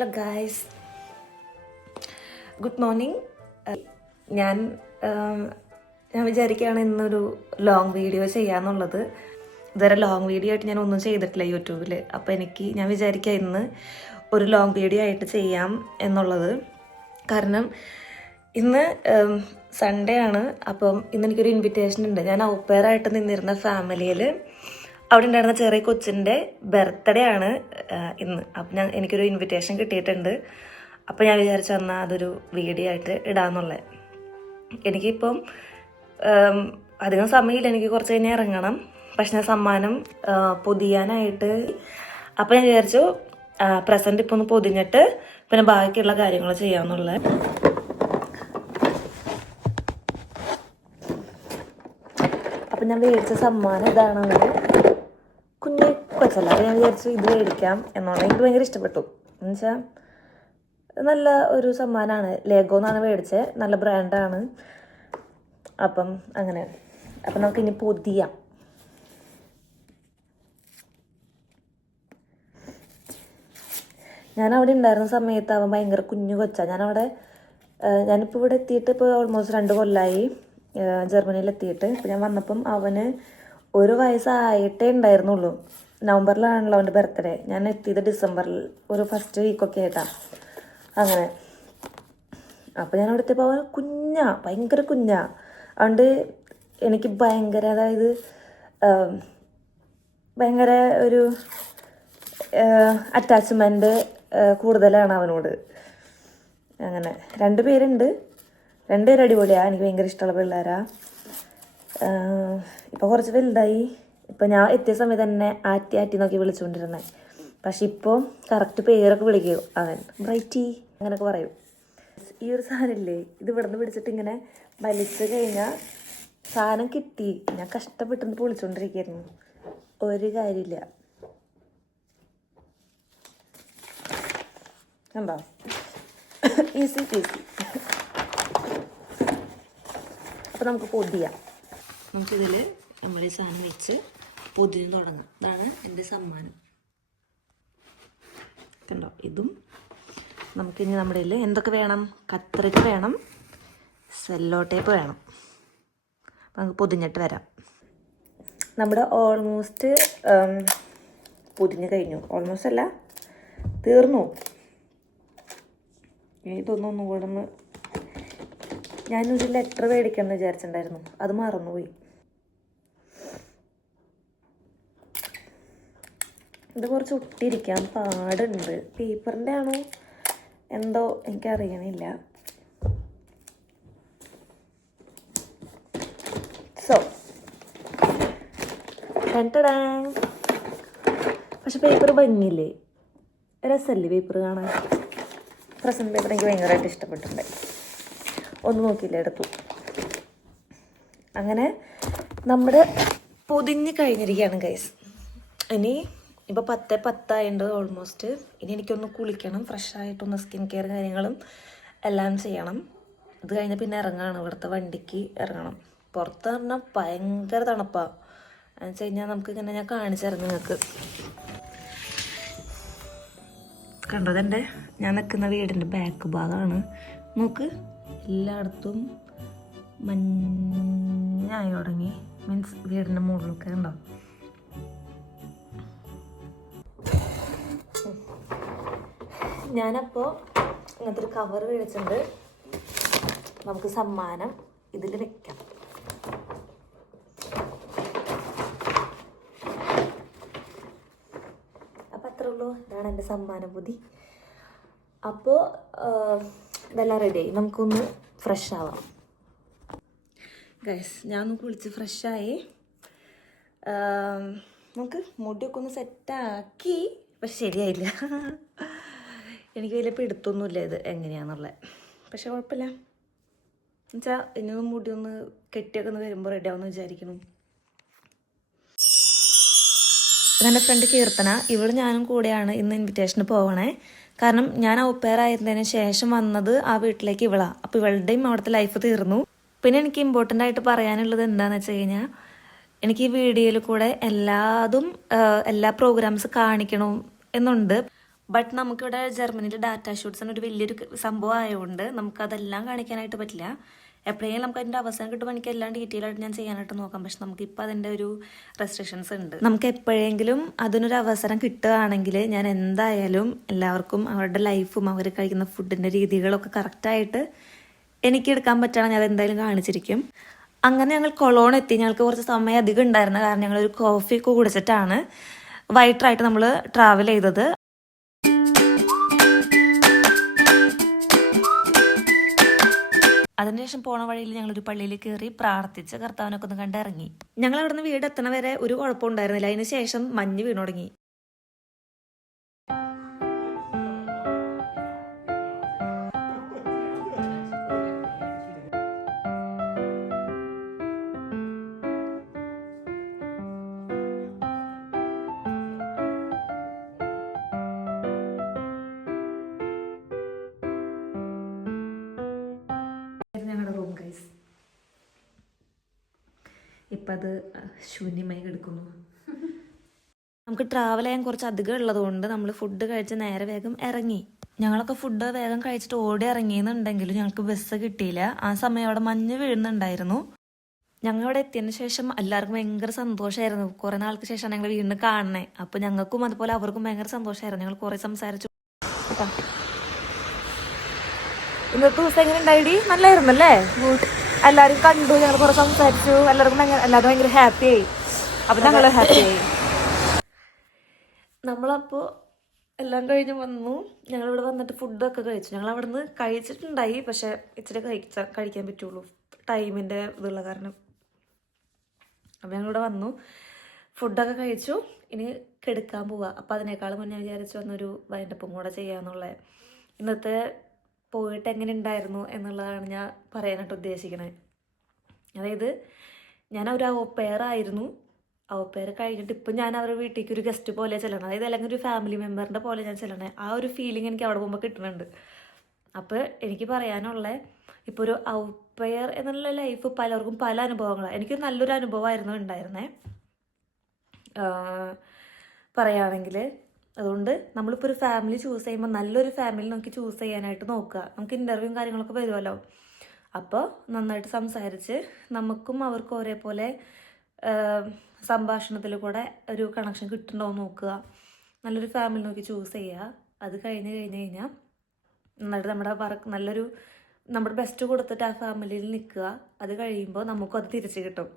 Hello guys, good morning. ഞാൻ വിചാരിക്കുകയാണ് ഇന്നൊരു ലോങ് വീഡിയോ ചെയ്യാന്നുള്ളത്. ഇതുവരെ ലോങ് വീഡിയോ ആയിട്ട് ഞാൻ ഒന്നും ചെയ്തിട്ടില്ല യൂട്യൂബിൽ. അപ്പോൾ ഞാൻ വിചാരിക്കുക ഇന്ന് ഒരു ലോങ് വീഡിയോ ആയിട്ട് ചെയ്യാം എന്നുള്ളത്. കാരണം ഇന്ന് സൺഡേ ആണ്. അപ്പം ഇന്ന് എനിക്കൊരു ഇൻവിറ്റേഷൻ ഉണ്ട്. ഞാൻ ഔപ്പയറായിട്ട് നിന്നിരുന്ന ഫാമിലിയിൽ അവിടെ ഉണ്ടായിരുന്ന ചെറിയ കൊച്ചിൻ്റെ ബർത്ത്ഡേ ആണ് ഇന്ന്. അപ്പം എനിക്കൊരു ഇൻവിറ്റേഷൻ കിട്ടിയിട്ടുണ്ട്. അപ്പോൾ ഞാൻ വിചാരിച്ചു വന്നാൽ അതൊരു വീഡിയോ ആയിട്ട് ഇടാമെന്നുള്ളത്. എനിക്കിപ്പം അധികം സമയമില്ല, എനിക്ക് കുറച്ച് കഴിഞ്ഞാൽ ഇറങ്ങണം. പക്ഷെ ഞാൻ സമ്മാനം പൊതിയാനായിട്ട് അപ്പം ഞാൻ വിചാരിച്ചു പ്രസൻറ്റ് ഇപ്പോൾ ഒന്ന് പൊതിഞ്ഞിട്ട് പിന്നെ ബാക്കിയുള്ള കാര്യങ്ങൾ ചെയ്യാമെന്നുള്ളത്. അപ്പം ഞാൻ മേടിച്ച സമ്മാനം ഇതാണെന്നത് കുഞ്ഞു കൊച്ചല്ല. അപ്പോൾ ഞാൻ വിചാരിച്ചു ഇത് മേടിക്കാം എന്നുള്ളത്. എനിക്ക് ഭയങ്കര ഇഷ്ടപ്പെട്ടു. എന്നുവെച്ചാൽ നല്ല ഒരു സമ്മാനമാണ്. ലെഗോ എന്നാണ് മേടിച്ചത്, നല്ല ബ്രാൻഡാണ്. അപ്പം അങ്ങനെ നമുക്കിനി പൊതിയാം. ഞാനവിടെ ഉണ്ടായിരുന്ന സമയത്ത് അവൻ ഭയങ്കര കുഞ്ഞു കൊച്ചാണ്. ഞാനിപ്പോൾ ഇവിടെ എത്തിയിട്ട് ഇപ്പോൾ ഓൾമോസ്റ്റ് 2 കൊല്ലമായി ജർമ്മനിയിൽ എത്തിയിട്ട്. ഇപ്പോൾ ഞാൻ വന്നപ്പം അവന് 1 വയസ്സായിട്ടേ ഉണ്ടായിരുന്നുള്ളൂ. നവംബറിലാണല്ലോ അവൻ്റെ ബർത്ത്ഡേ. ഞാൻ എത്തിയത് ഡിസംബറിൽ ഒരു ഫസ്റ്റ് വീക്കൊക്കെ ആയിട്ടാണ്. അങ്ങനെ അപ്പോൾ ഞാൻ അവിടെ എത്തിയപ്പോൾ അവൻ ഭയങ്കര അതുകൊണ്ട് എനിക്ക് അതായത് ഭയങ്കര ഒരു അറ്റാച്ച്മെൻറ്റ് കൂടുതലാണ് അവനോട്. അങ്ങനെ 2 പേരുണ്ട്. 2 പേരും അടിപൊളിയാണ്. എനിക്ക് ഭയങ്കര ഇഷ്ടമുള്ള പിള്ളേരാണ്. ഇപ്പോൾ കുറച്ച് വലുതായി. ഇപ്പം ഞാൻ എത്തിയ സമയത്ത് തന്നെ ആറ്റി നോക്കി വിളിച്ചുകൊണ്ടിരുന്നത്. പക്ഷെ ഇപ്പോൾ കറക്റ്റ് പേരൊക്കെ വിളിക്കും. അവൻ ബ്രൈറ്റി അങ്ങനെയൊക്കെ പറയും. ഈ ഒരു സാധനമില്ലേ, ഇത് ഇവിടെ നിന്ന് പിടിച്ചിട്ട് ഇങ്ങനെ വലിച്ചു കഴിഞ്ഞാൽ സാധനം കിട്ടി. ഞാൻ കഷ്ടപ്പെട്ടെന്ന് പൊളിച്ചുകൊണ്ടിരിക്കുകയായിരുന്നു. ഒരു കാര്യമില്ല. കണ്ടോ, ഈസി. അപ്പോൾ നമുക്ക് പൊതിയാം. നമുക്കിതിൽ നമ്മുടെ സാധനം വെച്ച് പൊതിഞ്ഞ് തുടങ്ങാം. ഇതാണ് എൻ്റെ സമ്മാനം. കണ്ടോ, ഇതും നമുക്കിനി നമ്മുടെ കയ്യിൽ എന്തൊക്കെ വേണം? കത്രിക വേണം, സെല്ലോ ടേപ്പ് വേണം. അപ്പം നമുക്ക് പൊതിഞ്ഞിട്ട് വരാം. നമ്മുടെ ഓൾമോസ്റ്റ് പൊതിഞ്ഞ് കഴിഞ്ഞു. ഓൾമോസ്റ്റ് അല്ല, തീർന്നു. ഇതൊന്നും കൂടെ ഞാനൊരു ലെറ്റർ മേടിക്കണം വിചാരിച്ചിട്ടുണ്ടായിരുന്നു, അത് മറന്നുപോയി. ഇത് കുറച്ച് ഒട്ടിയിരിക്കാൻ പാടുണ്ട്. പേപ്പറിൻ്റെ ആണോ എന്തോ എനിക്കറിയണില്ല. പക്ഷെ പേപ്പർ ഭംഗിയില്ലേ, രസമല്ലേ പേപ്പർ കാണാൻ? പ്രസൻറ്റ് പേപ്പർ എനിക്ക് ഭയങ്കരമായിട്ട് ഇഷ്ടപ്പെട്ടിട്ടുണ്ട്. ഒന്ന് നോക്കിയില്ല, എടുത്തു. അങ്ങനെ നമ്മുടെ പൊതിഞ്ഞ് കഴിഞ്ഞിരിക്കുകയാണ് ഗൈസ്. ഇനി ഇപ്പോൾ 10:10 ആയിട്ടുണ്ട് ഓൾമോസ്റ്റ്. ഇനി എനിക്കൊന്ന് കുളിക്കണം, ഫ്രഷായിട്ടൊന്ന് സ്കിൻ കെയർ കാര്യങ്ങളും എല്ലാം ചെയ്യണം. ഇത് കഴിഞ്ഞ് പിന്നെ ഇറങ്ങണം, ഇവിടുത്തെ വണ്ടിക്ക് ഇറങ്ങണം. പുറത്ത് പറഞ്ഞാൽ ഭയങ്കര തണുപ്പാണ്. എന്ന് വെച്ച് കഴിഞ്ഞാൽ നമുക്കിങ്ങനെ ഞാൻ കാണിച്ചു തരാം നിങ്ങൾക്ക്. കണ്ടോ, ഇതെൻ്റെ ഞാൻ നിൽക്കുന്ന വീടിൻ്റെ ബാക്ക് ഭാഗമാണ്. നോക്ക്, എല്ലായിടത്തും മഞ്ഞായി തുടങ്ങി. മീൻസ് വീടിൻ്റെ മുകളിലൊക്കെ ഉണ്ടോ. ഞാനപ്പോൾ ഇങ്ങനത്തെ ഒരു കവർ മേടിച്ചിട്ടുണ്ട്. നമുക്ക് സമ്മാനം ഇതിൽ വെക്കാം. അപ്പം അത്രേ ഉള്ളൂ. ഇതാണ് എൻ്റെ സമ്മാന പൊതി. അപ്പോൾ ഇതെല്ലാം റെഡിയായി. നമുക്കൊന്ന് ഫ്രഷ് ആവാം ഗൈസ്. ഞാനൊന്ന് കുളിച്ച് ഫ്രഷായി. നമുക്ക് മുടിയൊക്കെ ഒന്ന് സെറ്റാക്കി. പക്ഷെ ശരിയായില്ല. എനിക്ക് വലിയ പിടുത്തൊന്നുമില്ല ഇത് എങ്ങനെയാണെന്നുള്ളത്. പക്ഷെ കുഴപ്പമില്ല. എന്നുവെച്ചാൽ ഇനിയൊന്ന് മുടി ഒന്ന് കെട്ടിയൊക്കെ ഒന്ന് വരുമ്പോൾ റെഡിയാവുമെന്ന് വിചാരിക്കണം. ഇതെൻ്റെ ഫ്രണ്ട് കീർത്തന. ഞാനും കൂടെയാണ് ഇന്ന് ഇൻവിറ്റേഷന് പോകണേ. കാരണം ഞാൻ ഔപ്പയറായിരുന്നതിന് ശേഷം വന്നത് ആ വീട്ടിലേക്ക് ഇവളാണ്. അപ്പോൾ ഇവളുടെയും അവിടുത്തെ ലൈഫ് തീർന്നു. പിന്നെ എനിക്ക് ഇമ്പോർട്ടൻ്റ് ആയിട്ട് പറയാനുള്ളത് എന്താണെന്ന് വെച്ച് കഴിഞ്ഞാൽ, എനിക്ക് ഈ വീഡിയോയിൽ കൂടെ എല്ലാ പ്രോഗ്രാംസ് കാണിക്കണം എന്നുണ്ട്. ബട്ട് നമുക്കിവിടെ ജർമ്മനിയിൽ ഡാറ്റ ഷൂട്ട്സിന് ഒരു വലിയൊരു സംഭവം ആയതുകൊണ്ട് നമുക്കതെല്ലാം കാണിക്കാനായിട്ട് പറ്റില്ല. എപ്പോഴെങ്കിലും നമുക്ക് അതിൻ്റെ അവസരം കിട്ടുമ്പോൾ എനിക്ക് എല്ലാം ഡീറ്റെയിൽ ആയിട്ട് ഞാൻ ചെയ്യാനായിട്ട് നോക്കാം. പക്ഷെ നമുക്കിപ്പോൾ അതിൻ്റെ ഒരു റെസ്ട്രിക്ഷൻസ് ഉണ്ട്. നമുക്ക് എപ്പോഴെങ്കിലും അതിനൊരു അവസരം കിട്ടുകയാണെങ്കിൽ ഞാൻ എന്തായാലും എല്ലാവർക്കും അവരുടെ ലൈഫും അവർ കഴിക്കുന്ന ഫുഡിൻ്റെ രീതികളൊക്കെ കറക്റ്റായിട്ട് എനിക്ക് എടുക്കാൻ പറ്റുകയാണെങ്കിൽ ഞാൻ അതെന്തായാലും കാണിച്ചിരിക്കും. അങ്ങനെ ഞങ്ങൾ കൊളോൺ എത്തി. ഞങ്ങൾക്ക് കുറച്ച് സമയം അധികം ഉണ്ടായിരുന്നു, കാരണം ഞങ്ങളൊരു കോഫി ഒക്കെ കുടിച്ചിട്ടാണ് വൈകിട്ടായിട്ട് നമ്മൾ ട്രാവൽ ചെയ്തത്. അതിനുശേഷം പോണ വഴിയിൽ ഞങ്ങളൊരു പള്ളിയിൽ കയറി പ്രാർത്ഥിച്ച് കർത്താവിനൊക്കെ ഒന്ന് കണ്ടിറങ്ങി. ഞങ്ങൾ അവിടെ നിന്ന് വീട് എത്തണ വരെ ഒരു കുഴപ്പമുണ്ടായിരുന്നില്ല. അതിന് ശേഷം മഞ്ഞ് വീണു തുടങ്ങി. ഞങ്ങളുടെ റൂം ഗൈസ് ഇപ്പം അത് ശൂന്യമായി കിടക്കുന്നു. നമുക്ക് ട്രാവൽ ചെയ്യാൻ കുറച്ച് അധികം ഉള്ളതുകൊണ്ട് നമ്മൾ ഫുഡ് കഴിച്ച് നേരെ വേഗം ഇറങ്ങി. ഞങ്ങളൊക്കെ ഫുഡ് വേഗം കഴിച്ചിട്ട് ഓടി ഇറങ്ങിയെന്നുണ്ടെങ്കിലും ഞങ്ങൾക്ക് ബസ് കിട്ടിയില്ല. ആ സമയം അവിടെ മഞ്ഞ് വീഴുന്നുണ്ടായിരുന്നു. ഞങ്ങളിവിടെ എത്തിയതിന് ശേഷം എല്ലാവർക്കും ഭയങ്കര സന്തോഷമായിരുന്നു. കുറേ നാൾക്ക് ശേഷമാണ് ഞങ്ങൾ വീണ്ടും കാണണേ. അപ്പോൾ ഞങ്ങൾക്കും അതുപോലെ അവർക്കും ഭയങ്കര സന്തോഷമായിരുന്നു. ഞങ്ങൾ കുറേ സംസാരിച്ചു. ഇന്നത്തെ ദിവസം എങ്ങനെ ഉണ്ടായി? നല്ലായിരുന്നല്ലേ? എല്ലാവരും കണ്ടു, ഞങ്ങൾ കുറെ സംസാരിച്ചു, എല്ലാവരും ഭയങ്കര ഹാപ്പിയായി. അപ്പം ഞങ്ങൾ ഹാപ്പിയായി. നമ്മളപ്പോൾ എല്ലാം കഴിഞ്ഞ് വന്നു. ഞങ്ങളിവിടെ വന്നിട്ട് ഫുഡൊക്കെ കഴിച്ചു. ഞങ്ങൾ അവിടെ നിന്ന് കഴിച്ചിട്ടുണ്ടായി, പക്ഷെ ഇച്ചിരി കഴിക്കാൻ പറ്റുള്ളൂ, ടൈമിൻ്റെ ഇതുള്ള കാരണം. അപ്പം ഞങ്ങളിവിടെ വന്നു, ഫുഡൊക്കെ കഴിച്ചു. ഇനി കിടക്കാൻ പോവുക. അപ്പം അതിനേക്കാളും മുന്നേ വിചാരിച്ചു വന്നൊരു വൈൻഡപ്പും കൂടെ ചെയ്യാമെന്നുള്ളത്. ഇന്നത്തെ പോയിട്ട് എങ്ങനെ ഉണ്ടായിരുന്നു എന്നുള്ളതാണ് ഞാൻ പറയാനായിട്ട് ഉദ്ദേശിക്കണത്. അതായത് ഞാൻ ഒരു ഔപ്പയറായിരുന്നു. ഔപ്പയർ കഴിഞ്ഞിട്ട് ഇപ്പം ഞാൻ അവരുടെ വീട്ടിലേക്ക് ഒരു ഗസ്റ്റ് പോലെ ചെല്ലണം. അതായത് അല്ലെങ്കിൽ ഒരു ഫാമിലി മെമ്പറിൻ്റെ പോലെ ഞാൻ ചെല്ലണേ. ആ ഒരു ഫീലിംഗ് എനിക്ക് അവിടെ പോകുമ്പോൾ കിട്ടുന്നുണ്ട്. അപ്പോൾ എനിക്ക് പറയാനുള്ള ഇപ്പോൾ ഒരു ഔപ്പയർ എന്നുള്ള ലൈഫ് പലർക്കും പല അനുഭവങ്ങളാണ്. എനിക്കൊരു നല്ലൊരു അനുഭവമായിരുന്നു ഉണ്ടായിരുന്നേ പറയുകയാണെങ്കിൽ. അതുകൊണ്ട് നമ്മളിപ്പോൾ ഒരു ഫാമിലി ചൂസ് ചെയ്യുമ്പോൾ നല്ലൊരു ഫാമിലി നമുക്ക് ചൂസ് ചെയ്യാനായിട്ട് നോക്കുക. നമുക്ക് ഇൻ്റർവ്യൂവും കാര്യങ്ങളൊക്കെ വരുമല്ലോ. അപ്പോൾ നന്നായിട്ട് സംസാരിച്ച് നമുക്കും അവർക്കും ഒരേപോലെ സംഭാഷണത്തിൽ കൂടെ ഒരു കണക്ഷൻ കിട്ടുന്നുണ്ടോ എന്ന് നോക്കുക. നല്ലൊരു ഫാമിലി നോക്കി ചൂസ് ചെയ്യുക. അത് കഴിഞ്ഞ് കഴിഞ്ഞാൽ നന്നായിട്ട് നമ്മുടെ ബെസ്റ്റ് കൊടുത്തിട്ട് ആ ഫാമിലിയിൽ നിൽക്കുക. അത് കഴിയുമ്പോൾ നമുക്കും അത് തിരിച്ച് കിട്ടും.